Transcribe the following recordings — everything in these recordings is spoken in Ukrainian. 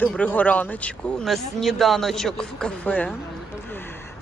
Доброго раночку. У нас сніданочок в кафе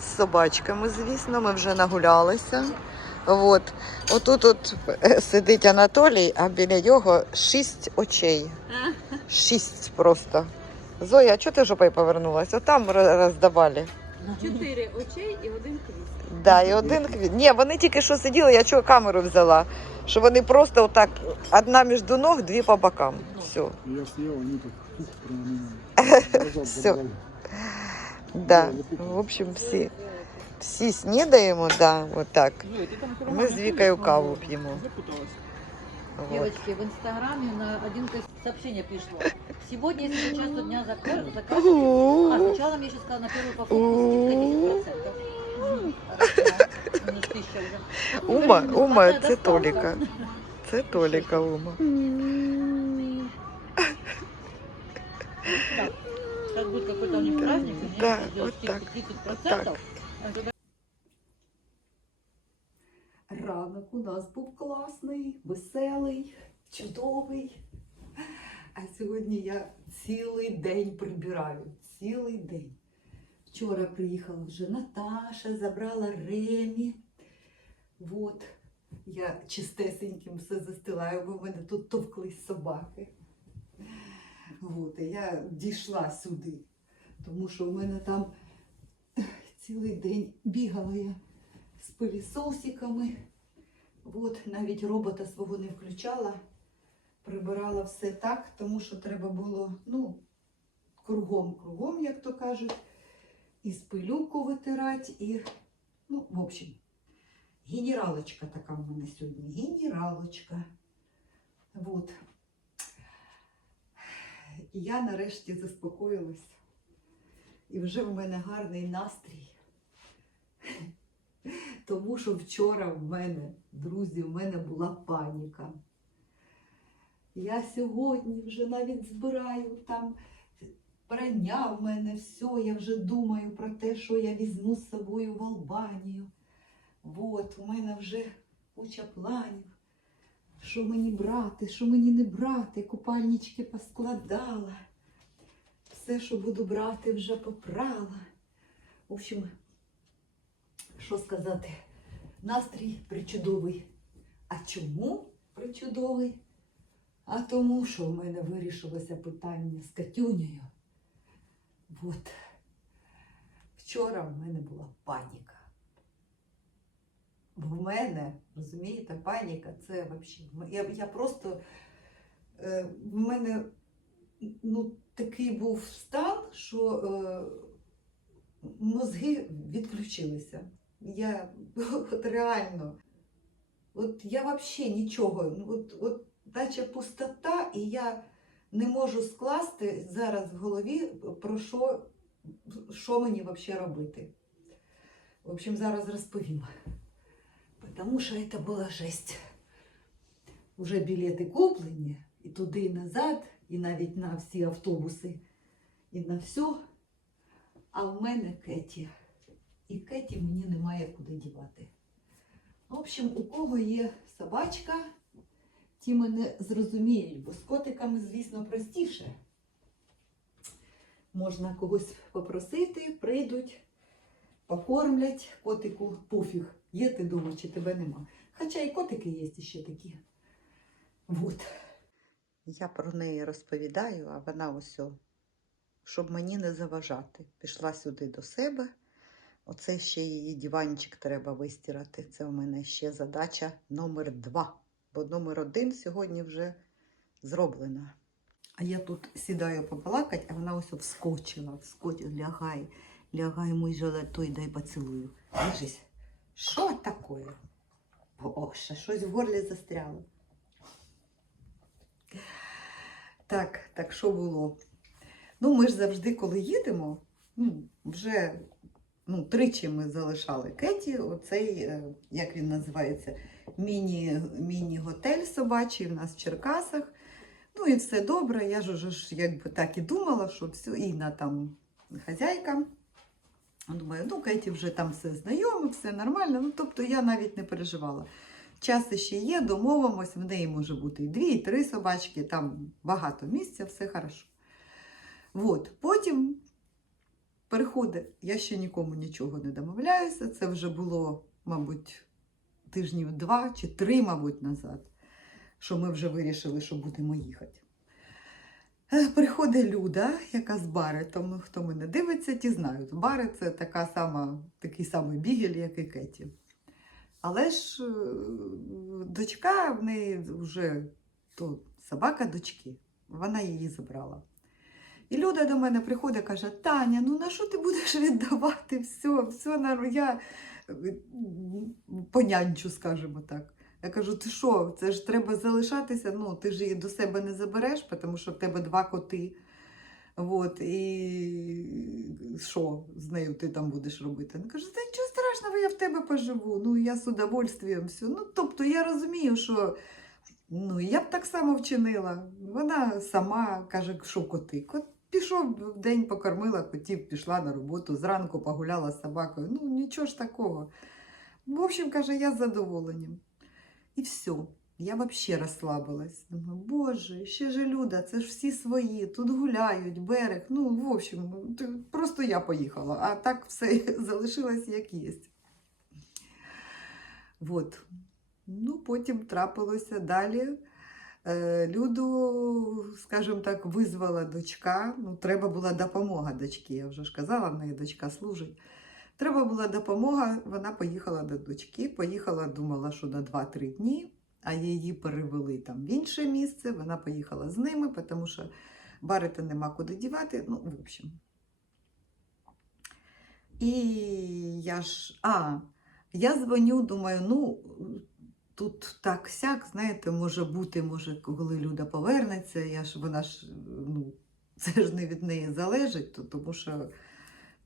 з собачками, звісно. Ми вже нагулялися. От. Отут от е, сидить Анатолій, а біля нього шість очей. Шість просто. Зоя, а чого ти жопою повернулася? Отам роздавали. Чотири очей і один хвіст. Да, і один квіт. Ні, вони тільки що сиділи, я чого камеру взяла. Що вони просто отак, одна між ног, дві по бокам. Все. Я съел, они так фух, прямо меня. Глаза Всё. обожали. Да. В общем, всі, всі снідаємо, да, отак. Ми з Вікою каву п'ємо. Вот. Девочки, в Инстаграме на один ко- сообщение пришло. Сегодня, если до часу дня заказ, заказывайте. А сначала мне еще сказала на первую упаковку скидка 10%. Хорошо. Минус тысяча уже. Ума, Ну, Ума, хватает, це достала. Толіка. Це Толіка Ума. Так, Сейчас будет какой-то у них праздник, Да, вот так, вот так. Ранок у нас був класний, веселий, чудовий. А сьогодні я цілий день прибираю. Цілий день. Вчора приїхала вже Наташа, забрала Ремі. От. Я чистесеньким все застилаю, бо в мене тут товклись собаки. От. І я дійшла сюди, тому що в мене там цілий день бігала я з пилісосиками. От, навіть робота свого не включала, прибирала все так, тому що треба було, ну, кругом-кругом, як то кажуть, і спилюку витирати, і, ну, в общем, генералочка така в мене сьогодні. Генералочка. От. І я нарешті заспокоїлась. І вже в мене гарний настрій. Тому що вчора в мене, друзі, в мене була паніка. Я сьогодні вже навіть збираю там прання в мене, все, я вже думаю про те, що я візьму з собою в Албанію. От, у мене вже куча планів. Що мені брати, що мені не брати, купальнички поскладала. Все, що буду брати, вже попрала. В общем, що сказати, настрій причудовий. А чому причудовий? А тому, що в мене вирішилося питання з Катюнею. От. Вчора в мене була паніка. В мене, розумієте, паніка це взагалі. Я, я просто е, в мене ну, такий був стан, що е, мозги відключилися. Я от реально, от я взагалі нічого, ну, от, от наче пустота, і я не можу скласти зараз в голові, про що, що мені взагалі робити. В общем, зараз розповім. Тому що це була жесть. Уже білети куплені, і туди, і назад, і навіть на всі автобуси, і на все. А в мене Кеті. І Кеті мені немає куди дівати. В общем, у кого є собачка, ті мене зрозуміють, бо з котиками, звісно, простіше. Можна когось попросити, прийдуть, покормлять котику, пофіг, є ти вдома чи тебе нема. Хоча і котики є ще такі. Вот. Я про неї розповідаю, а вона ось, щоб мені не заважати. Пішла сюди до себе. Оце ще її диванчик треба вистирати. Це у мене ще задача номер два. Бо номер один сьогодні вже зроблена. А я тут сідаю побалакать, а вона ось вскочила, вскочила, лягай, лягай, мой золотой, дай поцілую. Ложись. Що таке? Боже, щось в горлі застряло. Так, так що було? Ну, ми ж завжди, коли їдемо, ну, вже ну, тричі ми залишали Кеті, оцей, е, як він називається, міні, міні-готель собачий в нас в Черкасах. Ну і все добре. Я ж уже ж якби так і думала, що все, Інна там хазяйка. Думаю, ну Кеті вже там все знайоме, все нормально. Ну, тобто я навіть не переживала. Час ще є, домовимось, в неї може бути і дві, і три собачки, там багато місця, все хорошо. От. Потім переходить, я ще нікому нічого не домовляюся. Це вже було, мабуть, тижнів два чи три, мабуть, назад, що ми вже вирішили, що будемо їхати. Е, Приходить Люда, яка з бари, тому хто мене дивиться, ті знають. Бари це така сама, такий самий бігель, як і Кеті. Але ж е, дочка в неї вже то собака дочки, вона її забрала. І Люда до мене приходить каже: Таня, ну на що ти будеш віддавати все, все я е, понянчу, скажімо так. Я кажу, ти що, це ж треба залишатися, ну ти ж її до себе не забереш, тому що в тебе два коти. От, і що з нею ти там будеш робити? Вона каже, та нічого страшного, я в тебе поживу. Ну, я з удовольствием все. Ну, тобто я розумію, що ну, я б так само вчинила. Вона сама каже, що коти. Кот пішов в день, покормила котів, пішла на роботу, зранку погуляла з собакою. Ну, нічого ж такого. В общем, каже, я з задоволенням. І все. Я взагалі розслабилась. Думаю, боже, ще ж Люда, це ж всі свої, тут гуляють, берег. Ну, в общем, просто я поїхала, а так все залишилось як є. Вот. Ну, потім трапилося далі. Е, Люду, скажімо так, визвала дочка. Ну, треба була допомога дочки. Я вже ж казала, в неї дочка служить. Треба була допомога, вона поїхала до дочки. Поїхала, думала, що на 2-3 дні, а її перевели там в інше місце. Вона поїхала з ними, тому що барити нема куди дівати. Ну, в общем. І я ж. А, я дзвоню, думаю, ну. Тут так сяк, знаєте, може бути, може, коли Люда повернеться, я ж вона ж ну, це ж не від неї залежить, то, тому що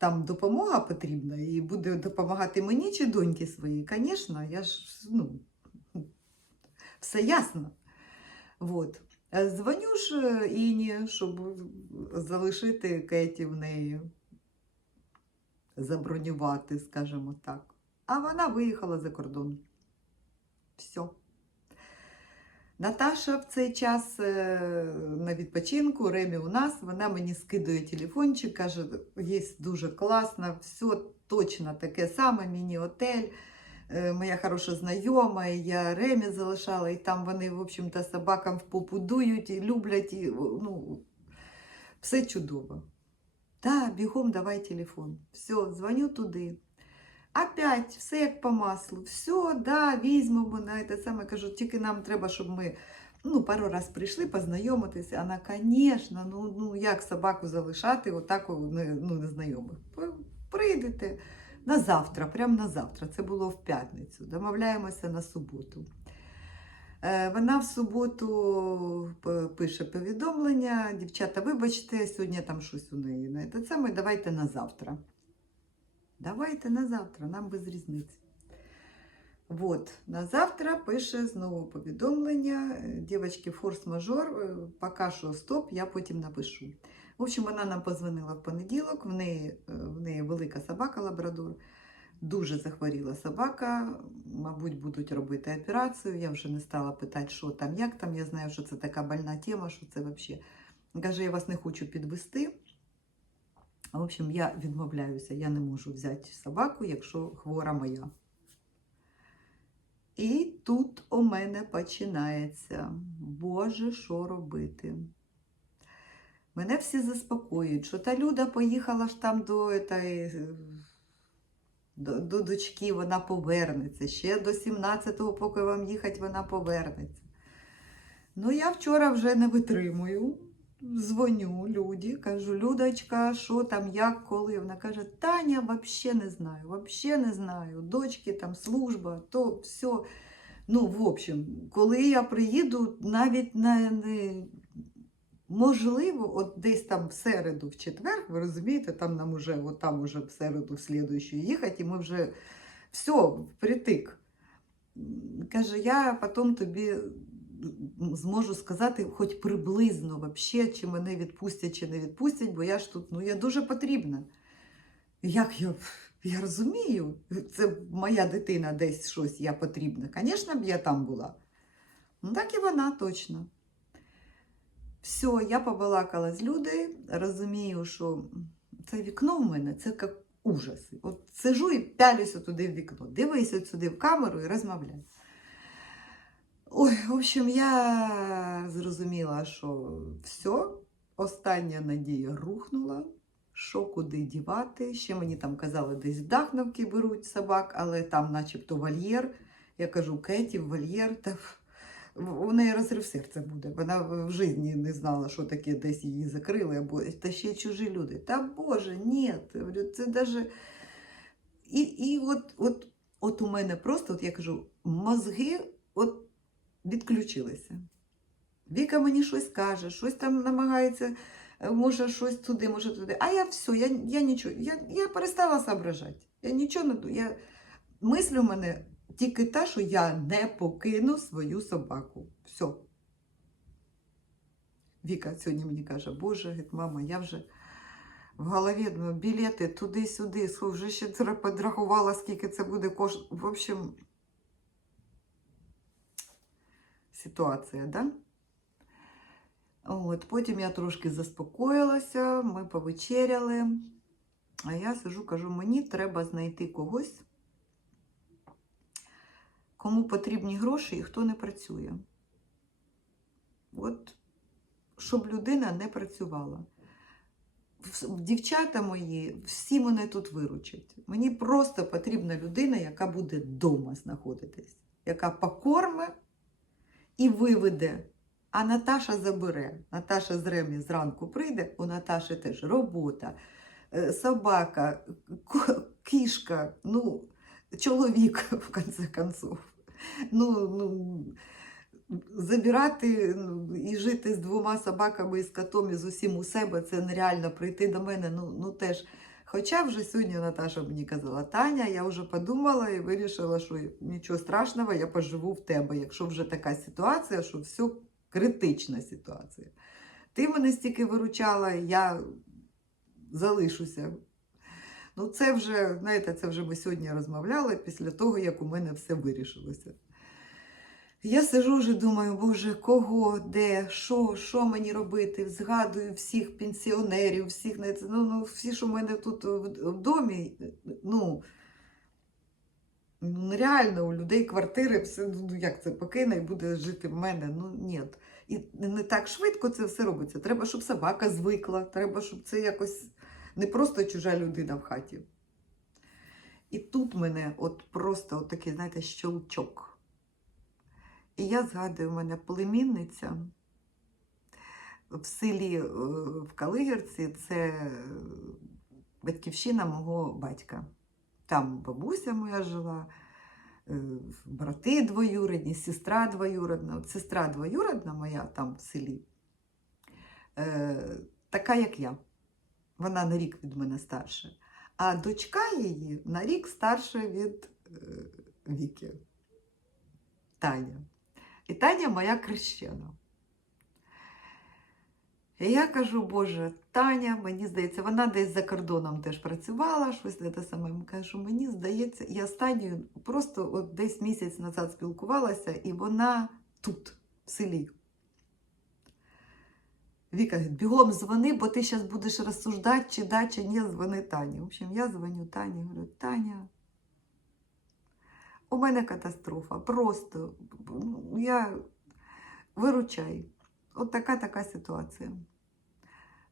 там допомога потрібна і буде допомагати мені чи доньки своїй. Звісно, я ж ну, все ясно. Вот. Е, Дзвоню ж е, Іні, щоб залишити Кеті в неї, забронювати, скажімо так. А вона виїхала за кордон. Все. Наташа в цей час е, на відпочинку, Ремі у нас, вона мені скидує телефончик, каже, є дуже класно, все точно таке саме, міні-отель. Е, Моя хороша знайома, я Ремі залишала, і там вони, в общем-то, собакам в попу дують, і люблять, і, ну, все чудово. Так, бігом давай телефон. Все, дзвоню туди. Опять все як по маслу. Все, да, візьмемо на те саме. Кажу, тільки нам треба, щоб ми ну, пару раз прийшли познайомитися. Вона, звісно, ну, ну як собаку залишати, отак ну, незнайомих. Прийдете на завтра, прямо на завтра. Це було в п'ятницю. Домовляємося на суботу. Вона в суботу пише повідомлення. Дівчата, вибачте, сьогодні там щось у неї. на те саме, давайте на завтра. Давайте на завтра, нам без різниці. Вот, на завтра пише знову повідомлення. е, Дівчатки, форс-мажор, е, поки що стоп, я потім напишу. В общем, вона нам позвонила в понеділок, в неї, е, в неї велика собака лабрадор. Дуже захворіла собака, мабуть, будуть робити операцію. Я вже не стала питати, що там, як там. Я знаю, що це така больна тема, що це взагалі. Каже, я вас не хочу підвести. В общем, я відмовляюся, я не можу взяти собаку, якщо хвора моя. І тут у мене починається. Боже, що робити? Мене всі заспокоюють, що та Люда поїхала ж там до, этой, до, до дочки, вона повернеться. Ще до 17-го, поки вам їхати, вона повернеться. Ну, я вчора вже не витримую. Дзвоню Люді, кажу, Людочка, що там, як, коли? Вона каже, Таня, взагалі не знаю, взагалі не знаю. Дочки, там служба, то все. Ну, в общем, коли я приїду, навіть на, не, можливо, от десь там в середу, в четвер, ви розумієте, там нам уже, от там уже в середу, в слідуючу їхати, і ми вже все, впритик. Каже, я потім тобі зможу сказати хоч приблизно вообще, чи мене відпустять, чи не відпустять, бо я ж тут, ну я дуже потрібна. Як я, я розумію, це моя дитина десь щось я потрібна. Звісно б, я там була. Ну так і вона точно. Все, я побалакала з люди, розумію, що це вікно в мене це як ужас. От сижу і пялюся туди в вікно. Дивися от сюди в камеру і розмовляю. Ой, в общем, я зрозуміла, що все, остання надія рухнула. Що куди дівати? Ще мені там казали, десь Дахновки беруть собак, але там начебто вольєр. Я кажу, Кеті, вольєр, та у неї розрив серця буде. Вона в житті не знала, що таке десь її закрили, або та ще чужі люди. Та Боже, ні, це даже. І, і от, от, от у мене просто, от я кажу, мозги от відключилися. Віка мені щось каже, щось там намагається, е, може щось туди, може туди. А я все, я, я нічого, я, я перестала соображати. Я нічого не я Мисль у мене тільки та, що я не покину свою собаку. Все. Віка сьогодні мені каже, Боже, говорить, мама, я вже в голові думаю, білети туди-сюди, вже ще подрахувала, скільки це буде коштувати. В общем, ситуація, да? От, потім я трошки заспокоїлася, ми повечеряли. А я сижу, кажу, мені треба знайти когось, кому потрібні гроші і хто не працює. От, щоб людина не працювала. Дівчата мої, всі мене тут виручать. Мені просто потрібна людина, яка буде вдома знаходитись, яка покорме і виведе. А Наташа забере. Наташа з Ремі зранку прийде, у Наташі теж робота, е, собака, кішка, ну, чоловік, в конце концов. Ну, ну, забирати ну, і жити з двома собаками і з котом і з усім у себе це нереально прийти до мене. Ну, ну теж. Хоча вже сьогодні Наташа мені казала, Таня, я вже подумала і вирішила, що нічого страшного, я поживу в тебе, якщо вже така ситуація, що все критична ситуація. Ти мене стільки виручала, я залишуся. Ну, це вже, знаєте, це вже ми сьогодні розмовляли після того, як у мене все вирішилося. Я сижу вже думаю, боже, кого, де, що, що мені робити? Згадую всіх пенсіонерів, всіх ну, ну, всі, що в мене тут в, в домі, ну, ну, нереально у людей квартири, все, ну як це покине і буде жити в мене. Ну ні. І не так швидко це все робиться. Треба, щоб собака звикла, треба, щоб це якось не просто чужа людина в хаті. І тут мене от просто от такий, знаєте, щелчок. І я згадую, у мене племінниця в селі е, в Калигірці, це батьківщина мого батька. Там бабуся моя жила, е, брати двоюрідні, сестра двоюрідна. От сестра двоюрідна моя там в селі, е, така, як я. Вона на рік від мене старша. А дочка її на рік старша від е, Віки. Таня. І Таня моя крещена. І я кажу, Боже, Таня, мені здається, вона десь за кордоном теж працювала, щось не те саме. Кажу, мені здається, я з Танею просто от десь місяць назад спілкувалася, і вона тут, в селі. Віка бігом дзвони, бо ти зараз будеш розсуждати, чи да, чи ні, дзвони Тані. В общем, я дзвоню Тані, говорю, Таня, у мене катастрофа. Просто ну, я виручай. От така така ситуація.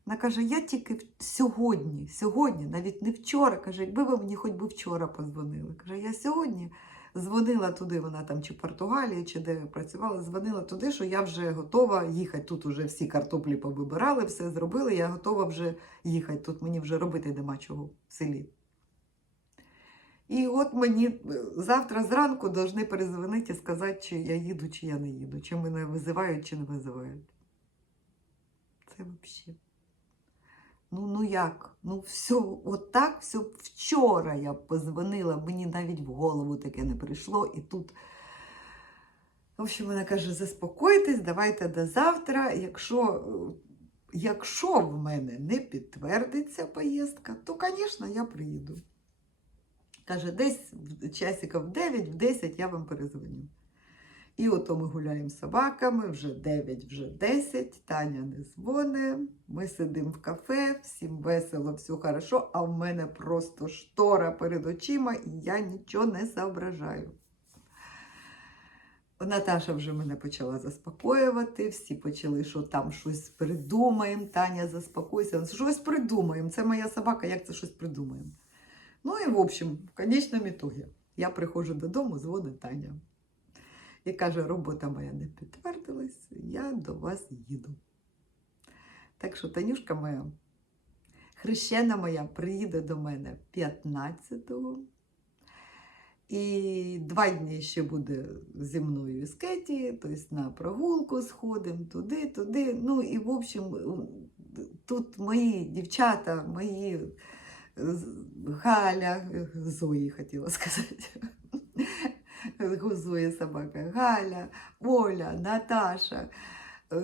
Вона каже, я тільки сьогодні, сьогодні, навіть не вчора, каже, якби ви мені хоч би вчора подзвонили. Каже, я сьогодні дзвонила туди, вона там чи в Португалії, чи де працювала, дзвонила туди, що я вже готова їхати. Тут вже всі картоплі повибирали, все зробили, я готова вже їхати. Тут мені вже робити нема чого в селі. І от мені е, завтра зранку повинні перезвонити і сказати, чи я їду, чи я не їду, чи мене визивають, чи не визивають. Це взагалі. Ну, ну як? Ну, все, от так, все вчора я позвонила, мені навіть в голову таке не прийшло. І тут, в общем, вона каже: заспокойтесь, давайте до завтра. Якщо, е, якщо в мене не підтвердиться поїздка, то, звісно, я приїду. Каже, десь часиків в 9, в 10 я вам перезвоню. І ото ми гуляємо з собаками, вже 9, вже 10, Таня не дзвонить, ми сидимо в кафе, всім весело, все хорошо, а в мене просто штора перед очима, і я нічого не соображаю. Наташа вже мене почала заспокоювати, всі почали, що там щось придумаємо. Таня, заспокойся. Щось придумаємо. Це моя собака, як це щось придумаємо. Ну і в общем, в конечному ітогі, я приходжу додому, дзвонить Таня. І каже, робота моя не підтвердилась, я до вас їду. Так що Танюшка моя, хрещена моя, приїде до мене 15-го. І два дні ще буде зі мною з Кеті, тобто на прогулку сходимо туди, туди. Ну і в общем, тут мої дівчата, мої Галя, Зої хотіла сказати. Зоя собака, Галя, Оля, Наташа. Е,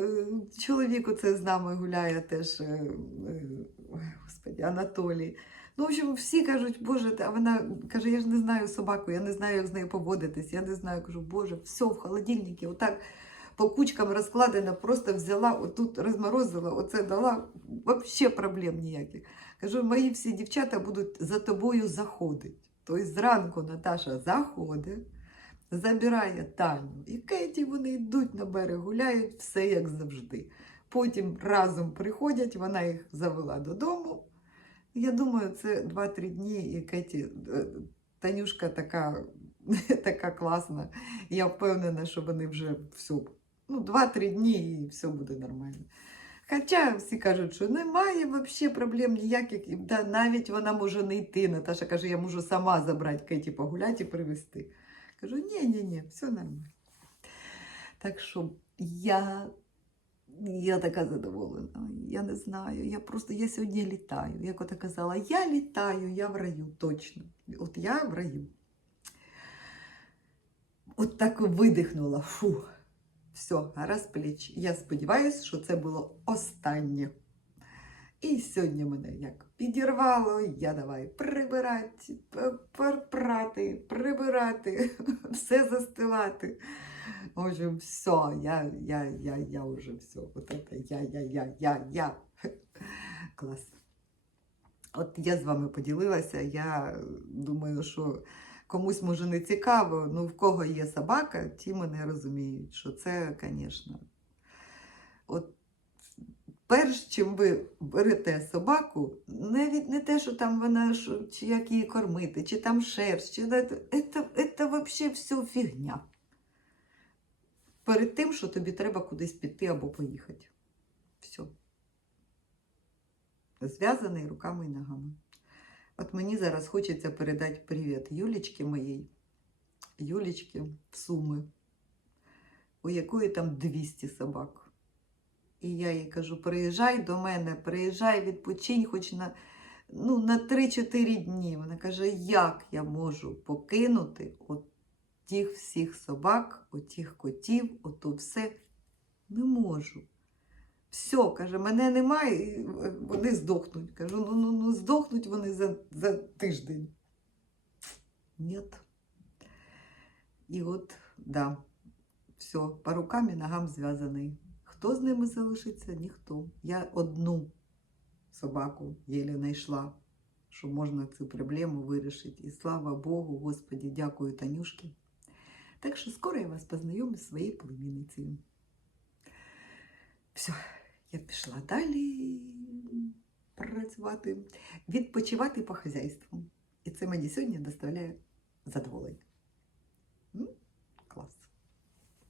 Чоловік оце з нами гуляє теж, е, господи, Анатолій. Ну, в общем, всі кажуть, Боже, а вона каже, я ж не знаю собаку, я не знаю, як з нею поводитись, я не знаю. Кажу, Боже, все в холодильнику, отак по кучкам розкладено, просто взяла, отут розморозила, оце дала, взагалі проблем ніяких. Кажу, мої всі дівчата будуть за тобою заходити. Тобто зранку Наташа заходить, забирає Таню. І Кеті вони йдуть на берег, гуляють, все як завжди. Потім разом приходять, вона їх завела додому. Я думаю, це 2-3 дні, і Кеті, Танюшка така, така класна. Я впевнена, що вони вже все, ну, 2-3 дні і все буде нормально. Хоча всі кажуть, що немає взагалі проблем ніяких, да, навіть вона може не йти. Наташа каже, я можу сама забрати Кеті погуляти і привезти. Кажу, ні, ні, ні, все нормально. Так що я, я така задоволена. Я не знаю. Я просто я сьогодні літаю. Як от казала, я літаю, я в раю, точно. От я в раю. От так видихнула. Фу. Все, гаразд пліч. Я сподіваюся, що це було останнє. І сьогодні мене як підірвало, я давай прибирати, прати, прибирати, все застилати. В все, я, я, я, я уже все. Вот это я, я, я, я, я. Клас. От я з вами поділилася. Я думаю, що комусь може не цікаво, ну в кого є собака, ті мене розуміють, що це, звісно. От перш чим ви берете собаку, навіть не те, що там вона, що, чи як її кормити, чи там шерсть, чи це, це, це взагалі все фігня. Перед тим, що тобі треба кудись піти або поїхати. Все. Зв'язаний руками і ногами. От мені зараз хочеться передати привіт Юлічки моїй, Юлічки в Суми, у якої там 200 собак. І я їй кажу: приїжджай до мене, приїжджай, відпочинь хоч на, ну, на 3-4 дні. Вона каже, як я можу покинути от тих всіх собак, отих котів, ото все не можу. Все, каже, мене немає, і вони здохнуть. Кажу, ну, ну, ну здохнуть вони за, за тиждень. Ні. І от, да, все, по рукам і ногам зв'язаний. Хто з ними залишиться? Ніхто. Я одну собаку єлі знайшла, що можна цю проблему вирішити. І слава Богу, Господі, дякую Танюшки. Так що скоро я вас познайомлю з своєю племінницею. Все, я пішла далі працювати, відпочивати по хазяйству. І це мені сьогодні доставляє задоволення.